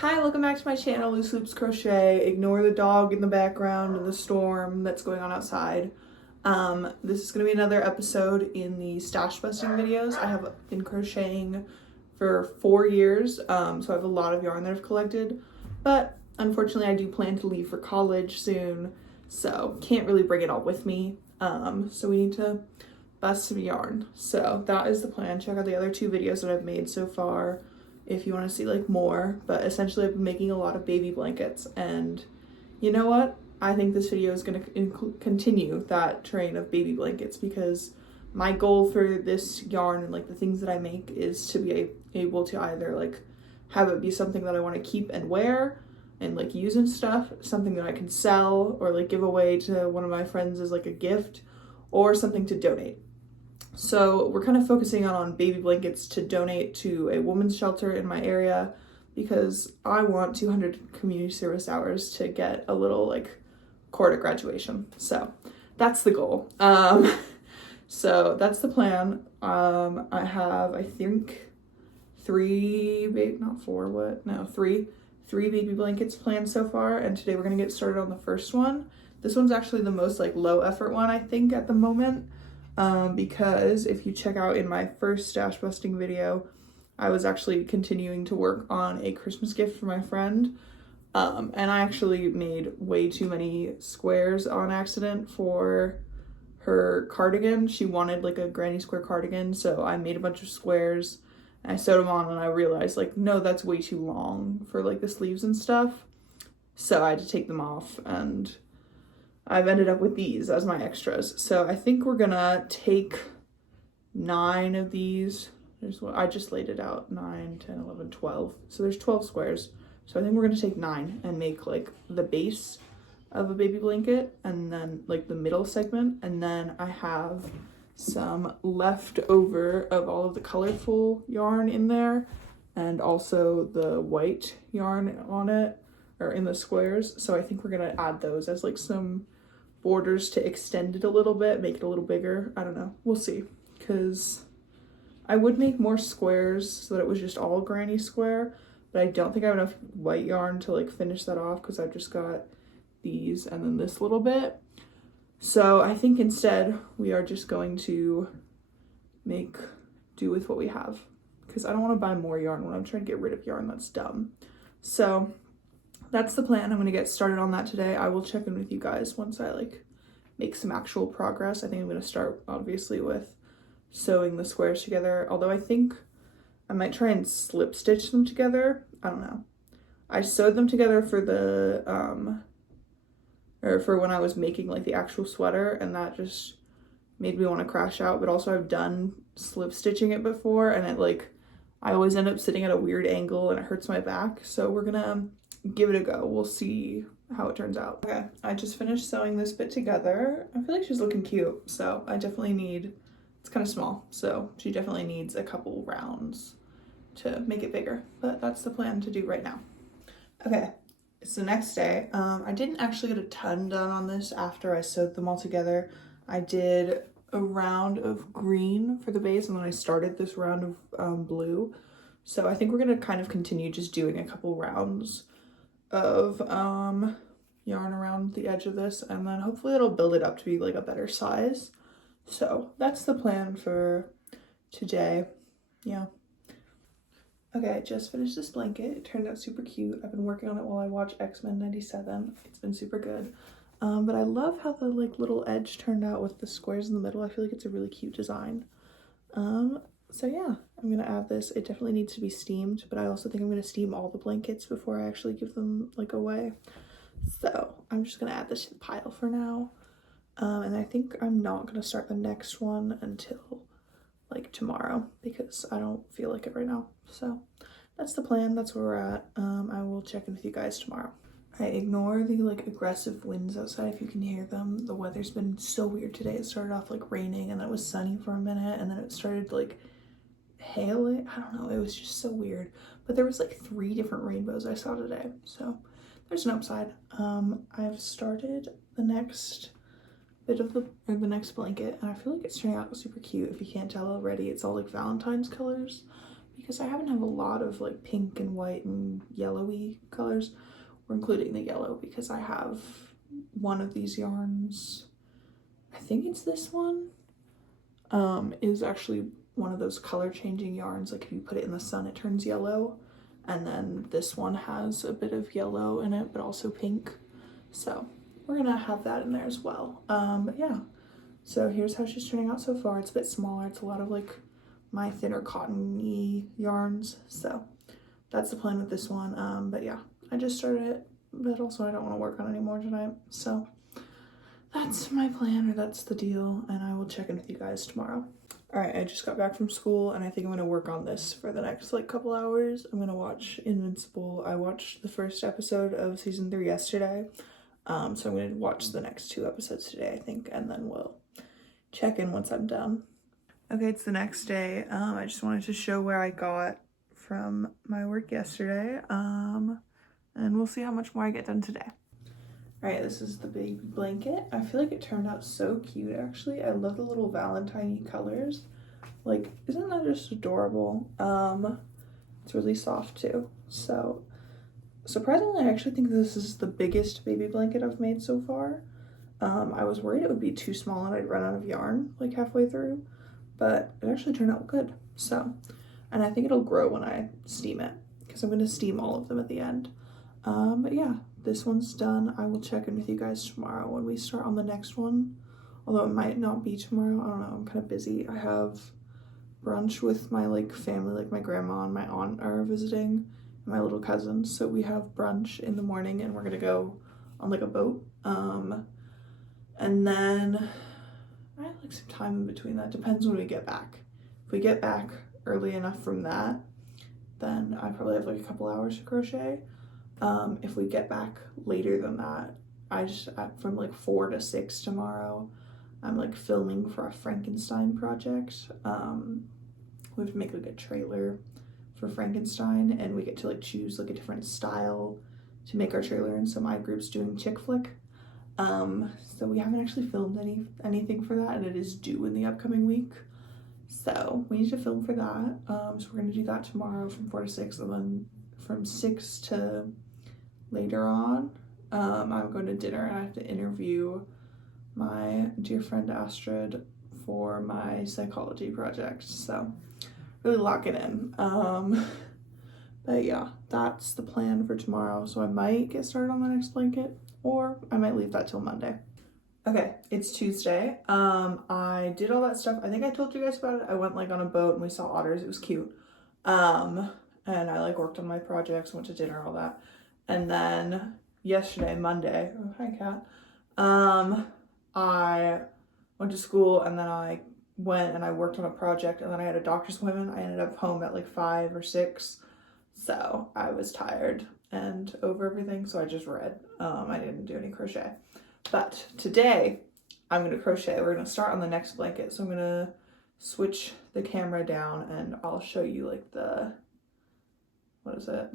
Hi, welcome back to my channel, Lucy.loops.crochet. Ignore the dog in the background and the storm that's going on outside. This is going to be another episode in the stash busting videos. I have been crocheting for 4 years, so I have a lot of yarn that I've collected, but unfortunately I do plan to leave for college soon, so can't really bring it all with me. So we need to bust some yarn. So that is the plan. Check out the other 2 videos that I've made so far if you want to see like more, but essentially I've been making a lot of baby blankets, and you know what? I think this video is going to continue that train of baby blankets, because my goal for this yarn and like the things that I make is to be able to either like have it be something that I want to keep and wear and like use and stuff, something that I can sell or like give away to one of my friends as like a gift, or something to donate. So we're kind of focusing on baby blankets to donate to a women's shelter in my area, because I want 200 community service hours to get a little like cord at graduation. So that's the goal. So that's the plan. I have, I think, 3 baby blankets planned so far, and today we're gonna get started on the first one. This one's actually the most like low effort one, I think, at the moment. Because if you check out in my first stash busting video, I was actually continuing to work on a Christmas gift for my friend. And I actually made way too many squares on accident for her cardigan. She wanted like a granny square cardigan, so I made a bunch of squares and I sewed them on, and I realized like, no, that's way too long for like the sleeves and stuff. So I had to take them off, and I've ended up with these as my extras. So I think we're gonna take 9 of these. There's what I just laid it out, 9, 10, 11, 12. So there's 12 squares. So I think we're gonna take 9 and make like the base of a baby blanket, and then like the middle segment. And then I have some leftover of all of the colorful yarn in there, and also the white yarn on it, or in the squares. So I think we're gonna add those as like some borders to extend it a little bit, make it a little bigger. I don't know, we'll see, because I would make more squares so that it was just all granny square, but I don't think I have enough white yarn to like finish that off, because I've just got these and then this little bit. So I think instead we are just going to make do with what we have, because I don't want to buy more yarn when I'm trying to get rid of yarn. That's dumb. So that's the plan. I'm gonna get started on that today. I will check in with you guys once I like make some actual progress. I think I'm gonna start obviously with sewing the squares together, although I think I might try and slip stitch them together. I don't know. I sewed them together for the or for when I was making like the actual sweater, and that just made me want to crash out. But also I've done slip stitching it before, and it like I always end up sitting at a weird angle and it hurts my back. So we're gonna give it a go. We'll see how it turns out. Okay, I just finished sewing this bit together. I feel like she's looking cute, so I definitely need, it's kind of small, so she definitely needs a couple rounds to make it bigger, but that's the plan to do right now. Okay, it's the next day. I didn't actually get a ton done on this after I sewed them all together. I did a round of green for the base, and then I started this round of blue. So I think we're gonna kind of continue just doing a couple rounds of yarn around the edge of this, and then hopefully it'll build it up to be like a better size. So that's the plan for today. Yeah. Okay, I just finished this blanket. It turned out super cute. I've been working on it while I watch X-Men 97. It's been super good. But I love how the like little edge turned out with the squares in the middle. I feel like it's a really cute design. So yeah, I'm gonna add this. It definitely needs to be steamed, but I also think I'm gonna steam all the blankets before I actually give them like away. So I'm just gonna add this to the pile for now. And I think I'm not gonna start the next one until like tomorrow, because I don't feel like it right now. So that's the plan. That's where we're at. I will check in with you guys tomorrow. I ignore the like aggressive winds outside if you can hear them. The weather's been so weird today. It started off like raining, and then it was sunny for a minute, and then it started like hailing. I don't know, it was just so weird. But there was like 3 different rainbows I saw today, so there's an upside. I've started the next bit of the next blanket, and I feel like it's turning out super cute. If you can't tell already, it's all like Valentine's colors, because I happen to have a lot of like pink and white and yellowy colors. We're including the yellow because I have one of these yarns, I think it's this one, is actually one of those color changing yarns, like if you put it in the sun it turns yellow, and then this one has a bit of yellow in it but also pink, so we're gonna have that in there as well. But yeah, so here's how she's turning out so far. It's a bit smaller, it's a lot of like my thinner cottony yarns, so that's the plan with this one. But yeah, I just started it, but also I don't want to work on it anymore tonight, so that's my plan, or that's the deal, and I will check in with you guys tomorrow. All right, I just got back from school and I think I'm gonna work on this for the next like couple hours. I'm gonna watch Invincible. I watched the first episode of season 3 yesterday, so I'm gonna watch the next 2 episodes today, I think, and then we'll check in once I'm done. Okay, it's the next day. I just wanted to show where I got from my work yesterday, and we'll see how much more I get done today. All right, this is the baby blanket. I feel like it turned out so cute, actually. I love the little Valentine-y colors. Like, isn't that just adorable? It's really soft too. So, surprisingly, I actually think this is the biggest baby blanket I've made so far. I was worried it would be too small and I'd run out of yarn like halfway through, but it actually turned out good. So, and I think it'll grow when I steam it, because I'm gonna steam all of them at the end. But yeah, this one's done. I will check in with you guys tomorrow when we start on the next one, although it might not be tomorrow. I don't know, I'm kind of busy. I have brunch with my like family, like my grandma and my aunt are visiting, and my little cousins, so we have brunch in the morning and we're gonna go on like a boat, and then I have like some time in between that. Depends when we get back. If we get back early enough from that, then I probably have like a couple hours to crochet. If we get back later than that, from like 4 to 6 tomorrow, I'm like filming for a Frankenstein project. We have to make like a trailer for Frankenstein, and we get to like choose like a different style to make our trailer, and so my group's doing chick flick. So we haven't actually filmed anything for that, and it is due in the upcoming week. So we need to film for that. So we're gonna do that tomorrow from 4 to 6, and then from 6 to later on, I'm going to dinner and I have to interview my dear friend Astrid for my psychology project. So really locking in. But yeah, that's the plan for tomorrow. So I might get started on the next blanket, or I might leave that till Monday. Okay, it's Tuesday. I did all that stuff. I think I told you guys about it. I went like on a boat and we saw otters. It was cute. And I like worked on my projects, went to dinner, all that. And then yesterday, Monday, oh hi cat, I went to school, and then I went and I worked on a project, and then I had a doctor's appointment. I ended up home at like 5 or 6, so I was tired and over everything, so I just read. I didn't do any crochet. But today I'm gonna crochet. We're gonna start on the next blanket, so I'm gonna switch the camera down and I'll show you like the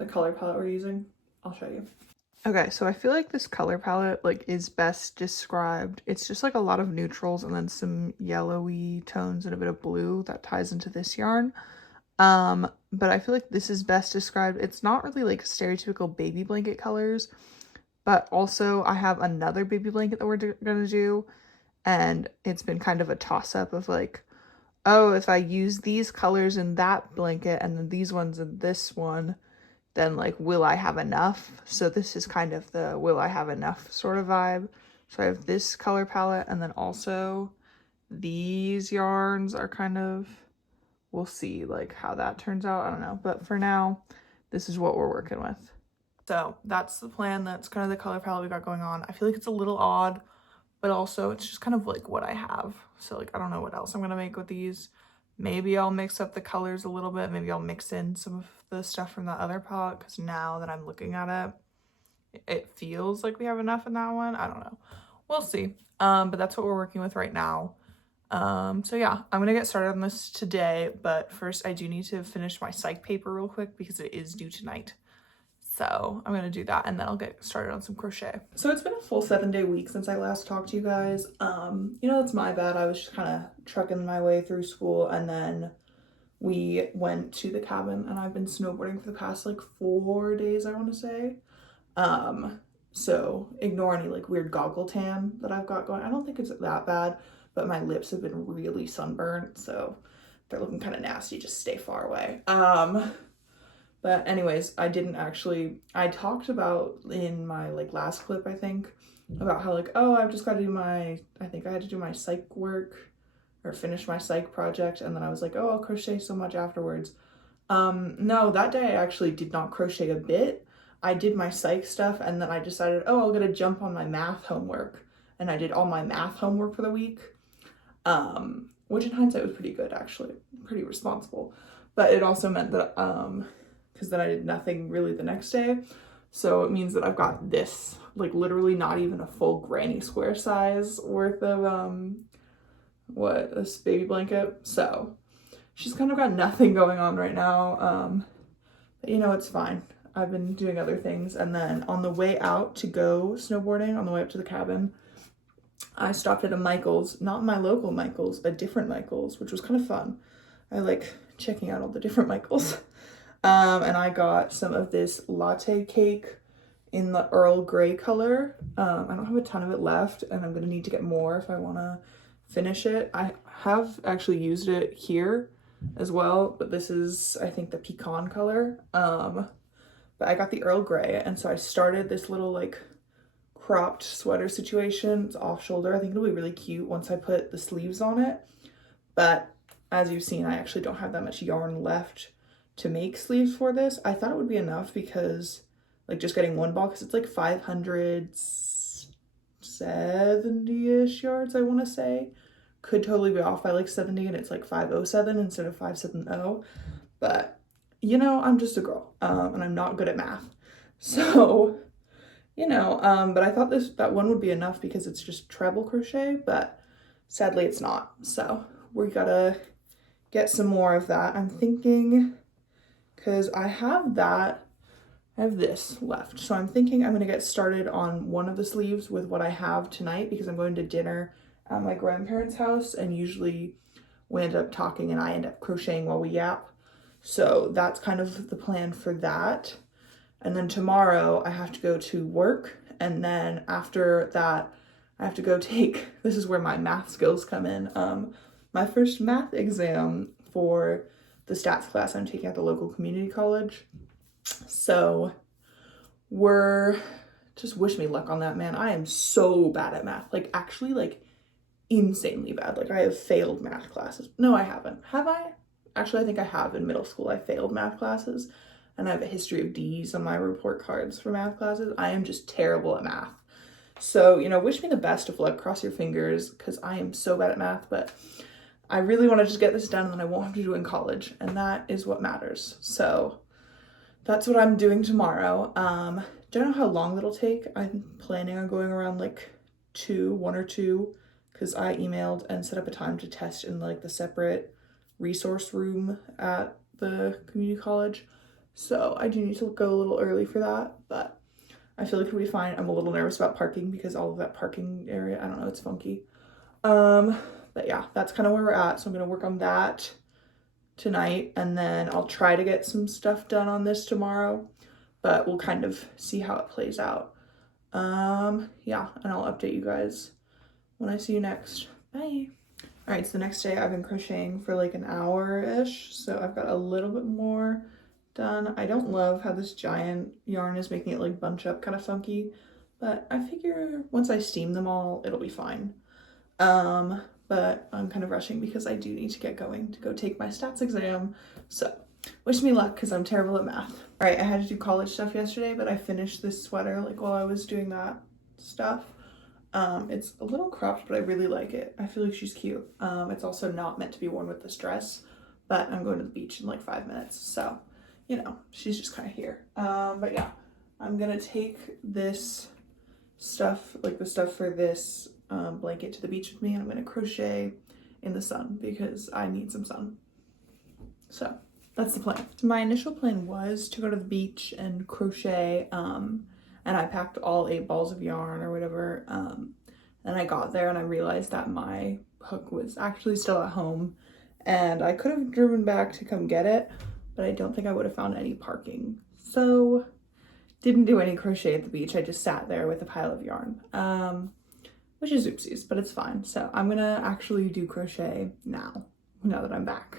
color palette we're using. I'll show you. Okay, so I feel like this color palette like is best described. It's just like a lot of neutrals and then some yellowy tones and a bit of blue that ties into this yarn. But I feel like this is best described. It's not really like stereotypical baby blanket colors, but also I have another baby blanket that we're gonna do, and it's been kind of a toss-up of like, oh, if I use these colors in that blanket and then these ones in this one, then like, will I have enough? So this is kind of the will I have enough sort of vibe. So I have this color palette, and then also these yarns are kind of, we'll see like how that turns out. I don't know, but for now, this is what we're working with. So that's the plan. That's kind of the color palette we got going on. I feel like it's a little odd, but also it's just kind of like what I have. So like, I don't know what else I'm gonna make with these. Maybe I'll mix up the colors a little bit. Maybe I'll mix in some of the stuff from that other palette, because now that I'm looking at it, it feels like we have enough in that one. I don't know. We'll see. But that's what we're working with right now. So yeah, I'm gonna get started on this today, but first I do need to finish my psych paper real quick because it is due tonight. So I'm gonna do that, and then I'll get started on some crochet. So it's been a full 7-day week since I last talked to you guys. You know, it's my bad. I was just kind of trucking my way through school, and then we went to the cabin, and I've been snowboarding for the past like 4 days, I want to say. So ignore any like weird goggle tan that I've got going. I don't think it's that bad, but my lips have been really sunburnt, so they're looking kind of nasty. Just stay far away. But anyways, I talked about in my like last clip, I think, about how like, oh, I've just got to do I think I had to do my psych work or finish my psych project, and then I was like, oh, I'll crochet so much afterwards. No, that day I actually did not crochet a bit. I did my psych stuff, and then I decided, oh, I'll get a jump on my math homework, and I did all my math homework for the week, which in hindsight was pretty good, actually, pretty responsible. But it also meant that, because then I did nothing really the next day, so it means that I've got this, like literally not even a full granny square size worth of, this baby blanket. So she's kind of got nothing going on right now, but you know, it's fine. I've been doing other things. And then on the way out to go snowboarding, on the way up to the cabin, I stopped at a Michael's, not my local Michael's, a different Michael's, which was kind of fun. I like checking out all the different Michael's. And I got some of this latte cake in the Earl Grey color. I don't have a ton of it left, and I'm gonna need to get more if I wanna finish it. I have actually used it here as well, but this is, I think, the pecan color. But I got the Earl Grey, and so I started this little like cropped sweater situation. It's off shoulder. I think it'll be really cute once I put the sleeves on it. But as you've seen, I actually don't have that much yarn left to make sleeves for this. I thought it would be enough because like just getting one ball, because it's like 570-ish yards, I want to say. Could totally be off by like 70, and it's like 507 instead of 570. But you know, I'm just a girl, and I'm not good at math. So, you know, but I thought that one would be enough because it's just treble crochet, but sadly it's not. So we gotta get some more of that. I'm thinking, because I have this left. So I'm thinking I'm gonna get started on one of the sleeves with what I have tonight, because I'm going to dinner at my grandparents' house, and usually we end up talking and I end up crocheting while we yap. So that's kind of the plan for that. And then tomorrow I have to go to work, and then after that I have to go take, this is where my math skills come in, my first math exam for the stats class I'm taking at the local community college. So just wish me luck on that, man. I am so bad at math, like actually like insanely bad. Like I have failed math classes. No, I haven't. Have I? Actually, I think I have. In middle school, I failed math classes, and I have a history of D's on my report cards for math classes. I am just terrible at math. So, you know, wish me the best of luck. Cross your fingers, because I am so bad at math, but I really want to just get this done, and then I won't have to do it in college, and that is what matters. So that's what I'm doing tomorrow. Don't know how long it'll take. I'm planning on going around like 1 or 2, because I emailed and set up a time to test in like the separate resource room at the community college. So I do need to go a little early for that, but I feel like it'll be fine. I'm a little nervous about parking because all of that parking area, I don't know, it's funky. But yeah, that's kind of where we're at. So I'm going to work on that tonight, and then I'll try to get some stuff done on this tomorrow, but we'll kind of see how it plays out. Yeah, and I'll update you guys when I see you next. Bye. All right, so the next day I've been crocheting for like an hour-ish, so I've got a little bit more done. I don't love how this giant yarn is making it like bunch up kind of funky, but I figure once I steam them all, it'll be fine. But I'm kind of rushing because I do need to get going to go take my stats exam, so wish me luck because I'm terrible at math. All right, I had to do college stuff yesterday, but I finished this sweater like while I was doing that stuff. It's a little cropped, but I really like it. I feel like she's cute. It's also not meant to be worn with this dress, but I'm going to the beach in like 5 minutes, so you know, she's just kind of here. But yeah, I'm gonna take this stuff, like the stuff for this blanket, to the beach with me, and I'm gonna crochet in the sun because I need some sun. So that's the plan. So my initial plan was to go to the beach and crochet, and I packed all 8 balls of yarn or whatever, and I got there and I realized that my hook was actually still at home, and I could have driven back to come get it, but I don't think I would have found any parking. So didn't do any crochet at the beach. I just sat there with a pile of yarn, which is oopsies, but it's fine. So I'm gonna actually do crochet now that I'm back.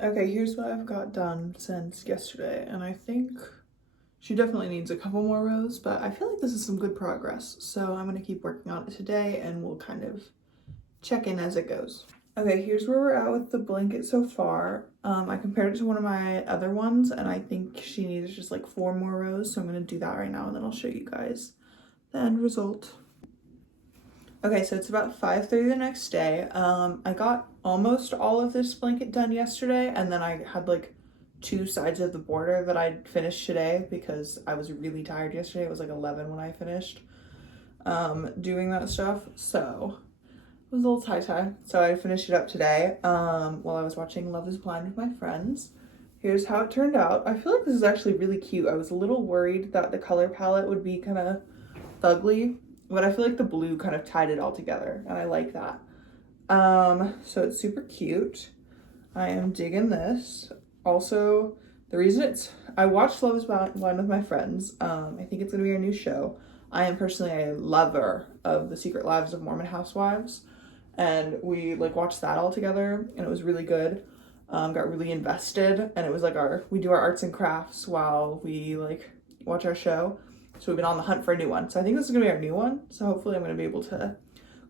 Okay, here's what I've got done since yesterday, and I think she definitely needs a couple more rows, but I feel like this is some good progress. So I'm gonna keep working on it today, and we'll kind of check in as it goes. Okay, here's where we're at with the blanket so far. I compared it to one of my other ones, and I think she needs just like 4 more rows, so I'm gonna do that right now, and then I'll show you guys the end result. Okay, so it's about 5:30 the next day. I got almost all of this blanket done yesterday, and then I had like 2 sides of the border that I'd finished today because I was really tired yesterday. It was like 11 when I finished doing that stuff, so it was a little tie-tie. So I finished it up today while I was watching Love is Blind with my friends. Here's how it turned out. I feel like this is actually really cute. I was a little worried that the color palette would be kind of ugly, but I feel like the blue kind of tied it all together, and I like that. So it's super cute. I am digging this. Also, the reason I watched Love is Blind with my friends. I think it's gonna be our new show. I am personally a lover of The Secret Lives of Mormon Housewives, and we like watched that all together, and it was really good. Got really invested, and it was like we do our arts and crafts while we like watch our show. So we've been on the hunt for a new one. So I think this is gonna be our new one. So hopefully I'm gonna be able to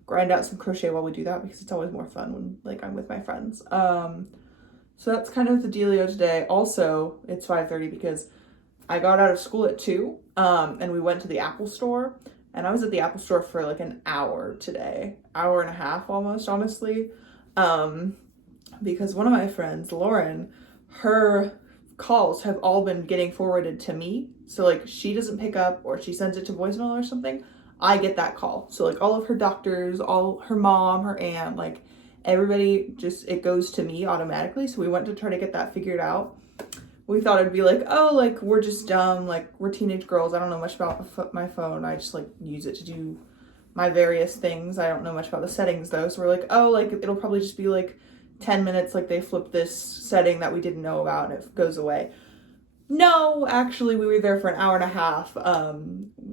grind out some crochet while we do that, because it's always more fun when like I'm with my friends. So that's kind of the dealio today. Also, it's 5:30 because I got out of school at 2, and we went to the Apple store, and I was at the Apple store for like an hour today, hour and a half almost, honestly, because one of my friends, Lauren, her calls have all been getting forwarded to me. So like she doesn't pick up, or she sends it to voicemail or something, I get that call. So like all of her doctors, all her mom, her aunt, like everybody, just it goes to me automatically. So we went to try to get that figured out. We thought it'd be like, oh, like we're just dumb, like we're teenage girls, I don't know much about my phone, I just like use it to do my various things. I don't know much about the settings though. So we're like, oh, like it'll probably just be like 10 minutes, like they flip this setting that we didn't know about and it goes away. No, actually we were there for an hour and a half.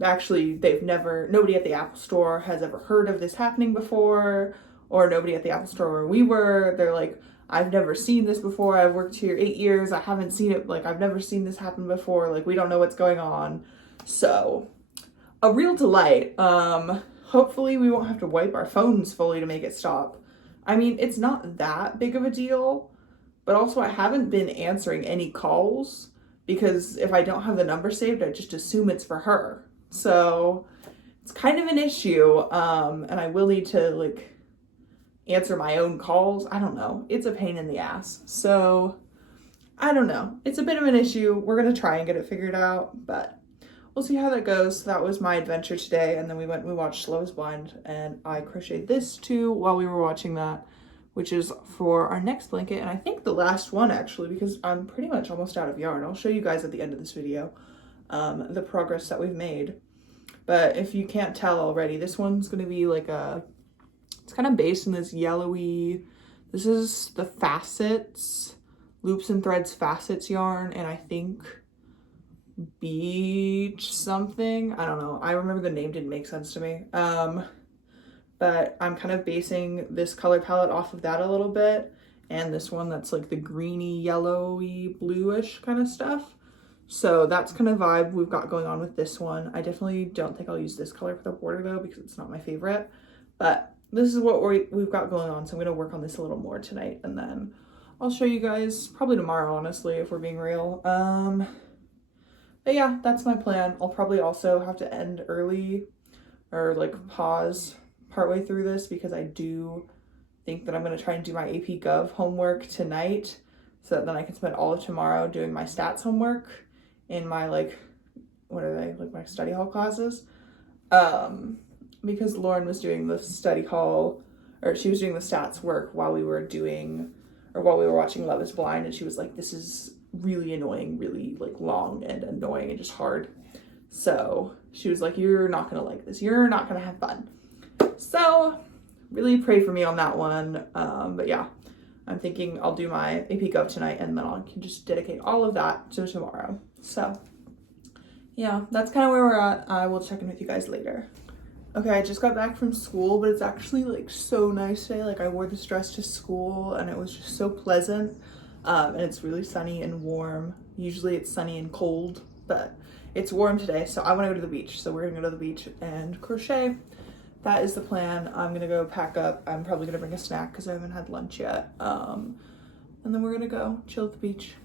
Actually nobody at the Apple store has ever heard of this happening before, or nobody at the Apple store where we were. They're like, I've never seen this before. I've worked here 8 years. I haven't seen it. Like, I've never seen this happen before. Like, we don't know what's going on. So, a real delight. Hopefully we won't have to wipe our phones fully to make it stop. I mean, it's not that big of a deal, but also I haven't been answering any calls because if I don't have the number saved, I just assume it's for her. So, it's kind of an issue. And I will need to, like, answer my own calls. I don't know. It's a pain in the ass. So I don't know. It's a bit of an issue. We're going to try and get it figured out, but we'll see how that goes. So that was my adventure today. And then we watched Love is Blind, and I crocheted this too while we were watching that, which is for our next blanket. And I think the last one actually, because I'm pretty much almost out of yarn. I'll show you guys at the end of this video the progress that we've made. But if you can't tell already, this one's going to be like it's kind of based in this yellowy, this is the Facets, Loops and Threads Facets yarn, and I think Beach something, I don't know. I remember the name didn't make sense to me. But I'm kind of basing this color palette off of that a little bit, and this one that's like the greeny, yellowy, bluish kind of stuff. So that's kind of vibe we've got going on with this one. I definitely don't think I'll use this color for the border though, because it's not my favorite, but this is what we've got going on. So I'm going to work on this a little more tonight, and then I'll show you guys probably tomorrow, honestly, if we're being real. But yeah, that's my plan. I'll probably also have to end early, or like pause partway through this, because I do think that I'm going to try and do my AP Gov homework tonight, so that then I can spend all of tomorrow doing my stats homework in my, like, what are they, like my study hall classes. Because Lauren was doing the study hall, or she was doing the stats work while we were watching Love is Blind, and she was like, this is really annoying, really like long and annoying and just hard. So she was like, you're not gonna like this, you're not gonna have fun. So really pray for me on that one. But yeah, I'm thinking I'll do my AP Gov tonight, and then I can just dedicate all of that to tomorrow. So yeah, that's kind of where we're at. I will check in with you guys later. Okay, I just got back from school, but it's actually like so nice today. Like I wore this dress to school and it was just so pleasant. And it's really sunny and warm. Usually it's sunny and cold, but it's warm today. So I want to go to the beach. So we're gonna go to the beach and crochet. That is the plan. I'm gonna go pack up. I'm probably gonna bring a snack because I haven't had lunch yet. And then we're gonna go chill at the beach.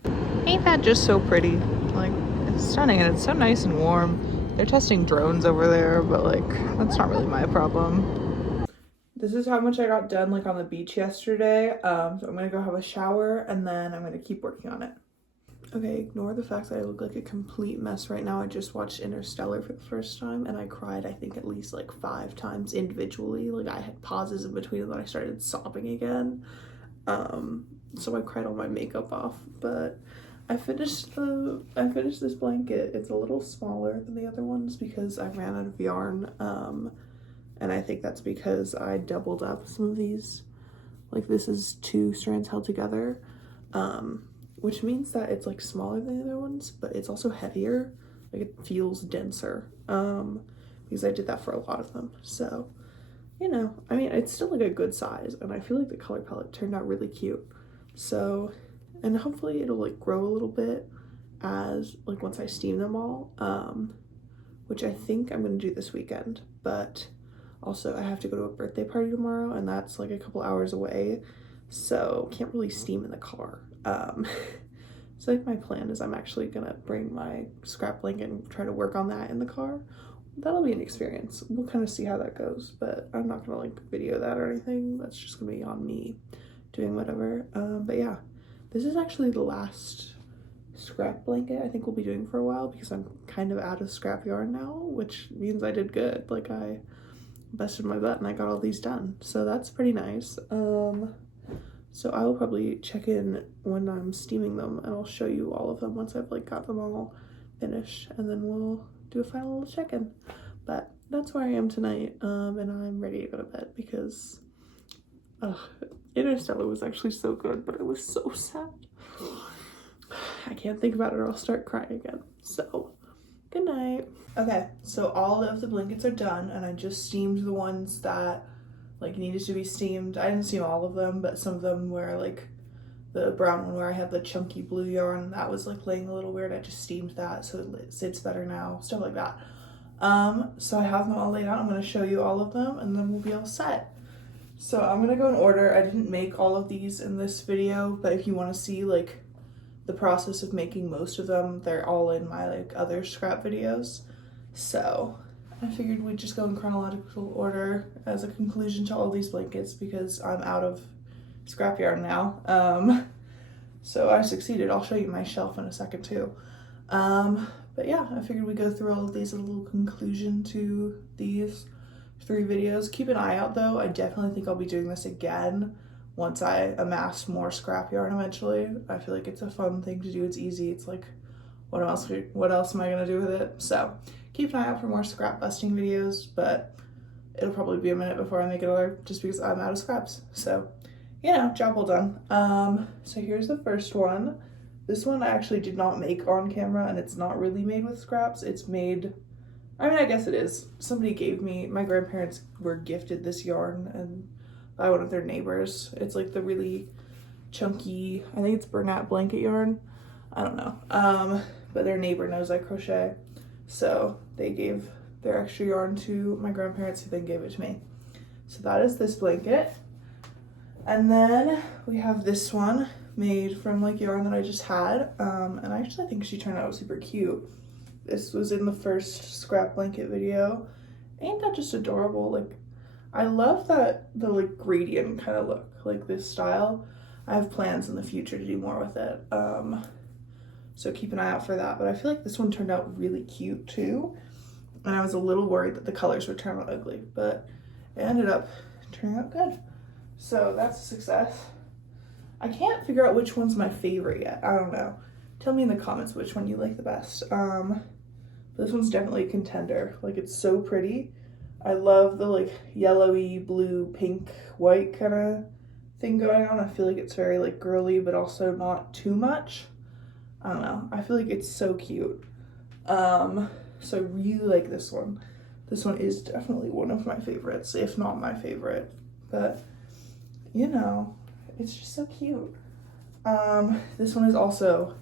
Ain't that just so pretty? Like, it's stunning and it's so nice and warm. They're testing drones over there, but like, that's not really my problem. This is how much I got done like on the beach yesterday. So I'm gonna go have a shower and then I'm gonna keep working on it. Okay, ignore the fact that I look like a complete mess right now. I just watched Interstellar for the first time and I cried, I think at least like 5 times individually. Like I had pauses in between and then I started sobbing again. So I cried all my makeup off, but I finished this blanket. It's a little smaller than the other ones because I ran out of yarn, and I think that's because I doubled up some of these. Like this is 2 strands held together, which means that it's like smaller than the other ones, but it's also heavier. Like it feels denser, because I did that for a lot of them. So, you know, I mean, it's still like a good size, and I feel like the color palette turned out really cute. So, and hopefully it'll like grow a little bit as like once I steam them all, which I think I'm gonna do this weekend. But also I have to go to a birthday party tomorrow and that's like a couple hours away, so can't really steam in the car. So like my plan is I'm actually gonna bring my scrap blanket and try to work on that in the car. That'll be an experience. We'll kind of see how that goes, but I'm not gonna like video that or anything. That's just gonna be on me doing whatever. But yeah, this is actually the last scrap blanket I think we'll be doing for a while because I'm kind of out of scrap yarn now, which means I did good. Like I busted my butt and I got all these done, so that's pretty nice. So I will probably check in when I'm steaming them and I'll show you all of them once I've like got them all finished, and then we'll do a final little check-in. But that's where I am tonight, and I'm ready to go to bed because Interstellar was actually so good, but it was so sad. I can't think about it or I'll start crying again. So, good night. Okay, so all of the blankets are done and I just steamed the ones that like needed to be steamed. I didn't steam all of them, but some of them were like the brown one where I had the chunky blue yarn that was like laying a little weird. I just steamed that so it sits better now, stuff like that. So I have them all laid out. I'm going to show you all of them and then we'll be all set. So I'm gonna go in order. I didn't make all of these in this video, but if you want to see like the process of making most of them, they're all in my like other scrap videos. So I figured we'd just go in chronological order as a conclusion to all these blankets because I'm out of scrap yarn now. So I succeeded. I'll show you my shelf in a second too. But yeah, I figured we'd go through all of these as a little conclusion to these 3 videos. Keep an eye out though. I definitely think I'll be doing this again once I amass more scrap yarn eventually. I feel like it's a fun thing to do. It's easy. It's like, what else am I gonna do with it? So keep an eye out for more scrap busting videos, but it'll probably be a minute before I make another just because I'm out of scraps. So, you know, job well done. So here's the first one. This one I actually did not make on camera and it's not really made with scraps. It's made, I mean, I guess it is. Somebody gave me, my grandparents were gifted this yarn and by one of their neighbors. It's like the really chunky, I think it's Bernat blanket yarn. I don't know. But their neighbor knows I crochet. So they gave their extra yarn to my grandparents who then gave it to me. So that is this blanket. And then we have this one made from like yarn that I just had. And I actually think she turned out super cute. This was in the first scrap blanket video. Ain't that just adorable? Like, I love that the like gradient kind of look, like this style. I have plans in the future to do more with it. So keep an eye out for that. But I feel like this one turned out really cute too. And I was a little worried that the colors would turn out ugly, but it ended up turning out good. So that's a success. I can't figure out which one's my favorite yet. I don't know. Tell me in the comments which one you like the best. This one's definitely a contender. Like, it's so pretty. I love the like yellowy, blue, pink, white kind of thing going on. I feel like it's very like girly, but also not too much. I don't know. I feel like it's so cute. So I really like this one. This one is definitely one of my favorites, if not my favorite. But, you know, it's just so cute. This one is also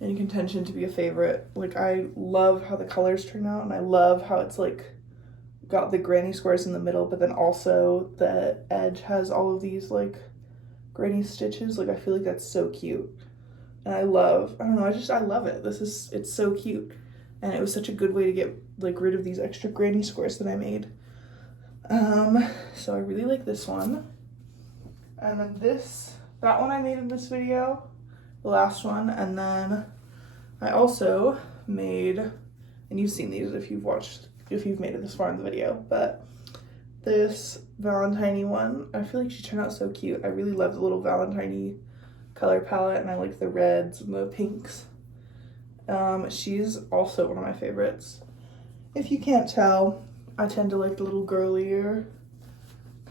in contention to be a favorite. Like, I love how the colors turn out, and I love how it's like got the granny squares in the middle, but then also the edge has all of these like granny stitches. Like, I feel like that's so cute. And I don't know, I love it. It's so cute. And it was such a good way to get like rid of these extra granny squares that I made. So I really like this one. And then that one I made in this video, the last one. And then I also made, and you've seen these if you've made it this far in the video, but this Valentine one, I feel like she turned out so cute. I really love the little Valentine color palette, and I like the reds and the pinks. She's also one of my favorites. If you can't tell, I tend to like the little girlier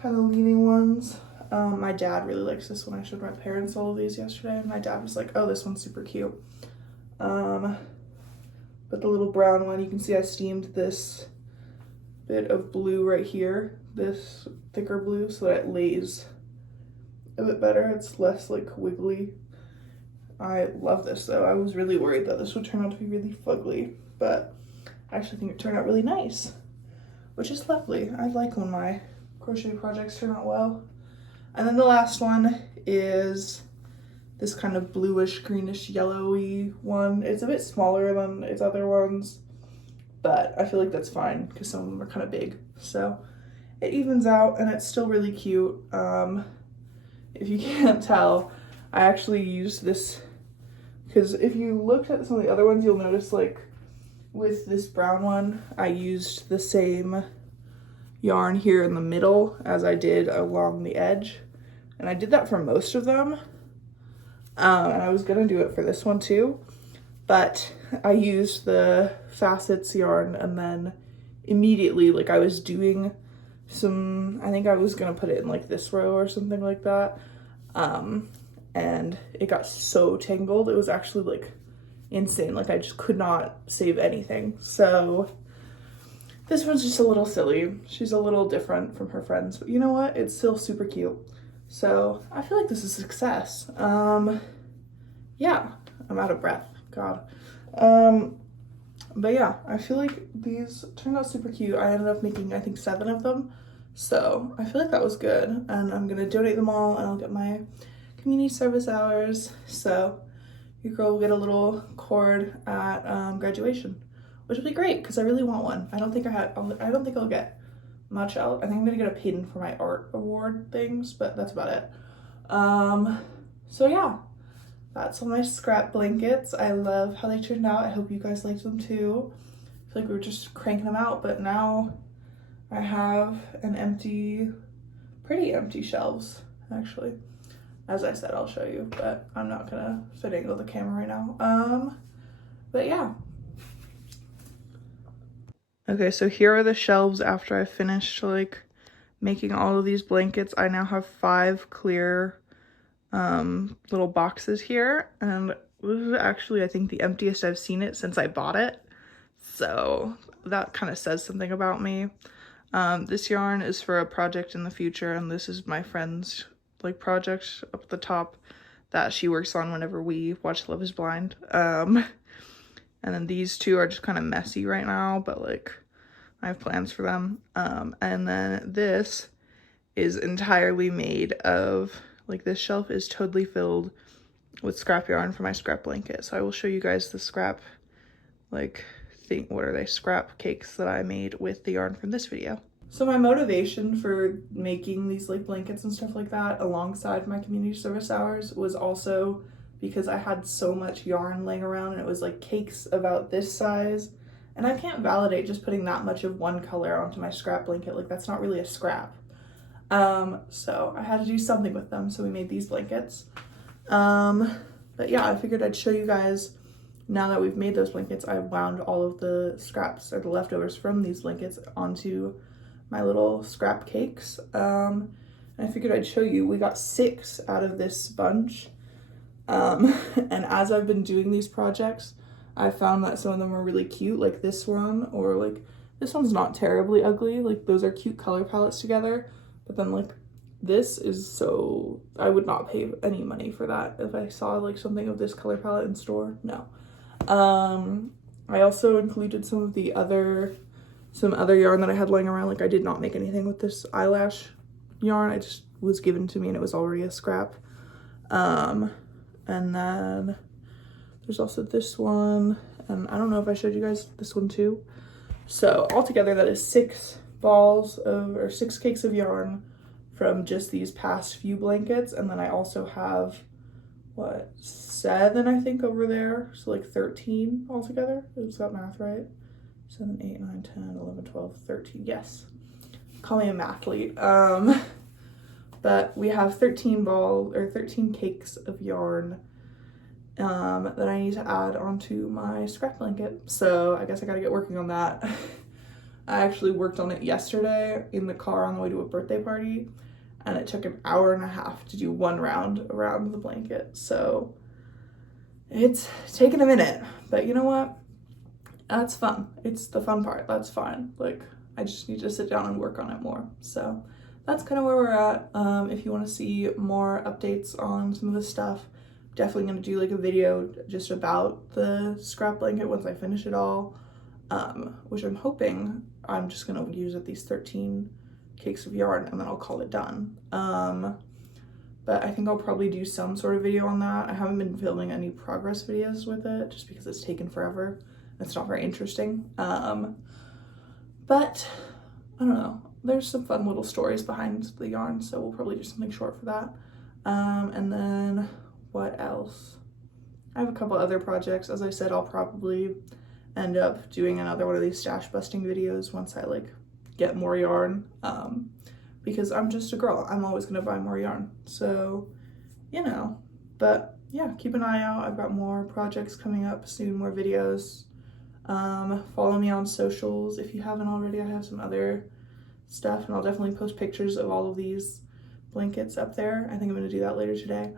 kind of leaning ones. My dad really likes this one. I showed my parents all of these yesterday, and my dad was like, oh, this one's super cute. But the little brown one, you can see I steamed this bit of blue right here, this thicker blue, so that it lays a bit better. It's less like wiggly. I love this though. I was really worried that this would turn out to be really fugly, but I actually think it turned out really nice, which is lovely. I like when my crochet projects turn out well. And then the last one is this kind of bluish, greenish, yellowy one. It's a bit smaller than its other ones, but I feel like that's fine because some of them are kind of big. So it evens out, and it's still really cute. If you can't tell, I actually used this because if you looked at some of the other ones, you'll notice like with this brown one, I used the same yarn here in the middle as I did along the edge. And I did that for most of them. And I was gonna do it for this one too, but I used the facets yarn, and then immediately, like I was doing I think I was gonna put it in like this row or something like that. And it got so tangled. It was actually like insane. Like I just could not save anything. So this one's just a little silly. She's a little different from her friends, but you know what? It's still super cute. So I feel like this is a success. Yeah, I'm out of breath, God. But yeah, I feel like these turned out super cute. I ended up making, I think, 7 of them. So I feel like that was good. And I'm gonna donate them all, and I'll get my community service hours. So your girl will get a little cord at graduation, which will be great because I really want one. I don't think I'll get much else. I think I'm gonna get a pin for my art award things, but that's about it. So yeah, that's all my scrap blankets. I love how they turned out. I hope you guys liked them too. I feel like we were just cranking them out, but now I have pretty empty shelves, actually. As I said, I'll show you, but I'm not gonna fit angle the camera right now. But yeah. Okay, so here are the shelves after I finished like making all of these blankets. I now have 5 clear little boxes here, and this is actually, I think, the emptiest I've seen it since I bought it. So that kind of says something about me. This yarn is for a project in the future, and this is my friend's like project up at the top that she works on whenever we watch Love is Blind. And then these 2 are just kind of messy right now, but like I have plans for them. And then this is entirely made of, like, this shelf is totally filled with scrap yarn for my scrap blanket. So I will show you guys the scrap, like, scrap cakes that I made with the yarn from this video. So my motivation for making these like blankets and stuff like that alongside my community service hours was also because I had so much yarn laying around, and it was like cakes about this size, and I can't validate just putting that much of one color onto my scrap blanket. Like, that's not really a scrap. So I had to do something with them, so we made these blankets. But yeah, I figured I'd show you guys, now that we've made those blankets, I wound all of the scraps or the leftovers from these blankets onto my little scrap cakes. And I figured I'd show you. We got 6 out of this bunch. And as I've been doing these projects, I found that some of them are really cute, like this one, or like this one's not terribly ugly. Like those are cute color palettes together. But then like this is so, I would not pay any money for that if I saw like something of this color palette in store. No. I also included some other yarn that I had lying around. Like I did not make anything with this eyelash yarn. It just was given to me and it was already a scrap. And then there's also this one, and I don't know if I showed you guys this one too. So altogether that is 6 cakes of yarn from just these past few blankets. And then I also have, what, 7 I think over there, so like 13 altogether. Is that math right? 7, 8, 9, 10, 11, 12, 13, yes. Call me a mathlete. But we have 13 cakes of yarn that I need to add onto my scrap blanket. So I guess I gotta get working on that. I actually worked on it yesterday in the car on the way to a birthday party, and it took an hour and a half to do 1 round around the blanket. So it's taken a minute, but you know what? That's fun. It's the fun part. That's fine. Like I just need to sit down and work on it more. So that's kind of where we're at. If you want to see more updates on some of this stuff, definitely going to do like a video just about the scrap blanket once I finish it all, which I'm hoping I'm just going to use at these 13 cakes of yarn and then I'll call it done. But I think I'll probably do some sort of video on that. I haven't been filming any progress videos with it just because it's taken forever. It's not very interesting. But I don't know. There's some fun little stories behind the yarn, so we'll probably do something short for that. And then what else? I have a couple other projects. As I said, I'll probably end up doing another one of these stash busting videos once I like get more yarn, because I'm just a girl. I'm always gonna buy more yarn. So, you know, but yeah, keep an eye out. I've got more projects coming up soon, more videos. Follow me on socials if you haven't already. I have some other stuff, and I'll definitely post pictures of all of these blankets up there. I think I'm gonna do that later today.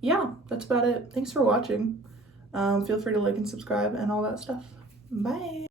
Yeah, that's about it. Thanks for watching. Feel free to like and subscribe and all that stuff. Bye.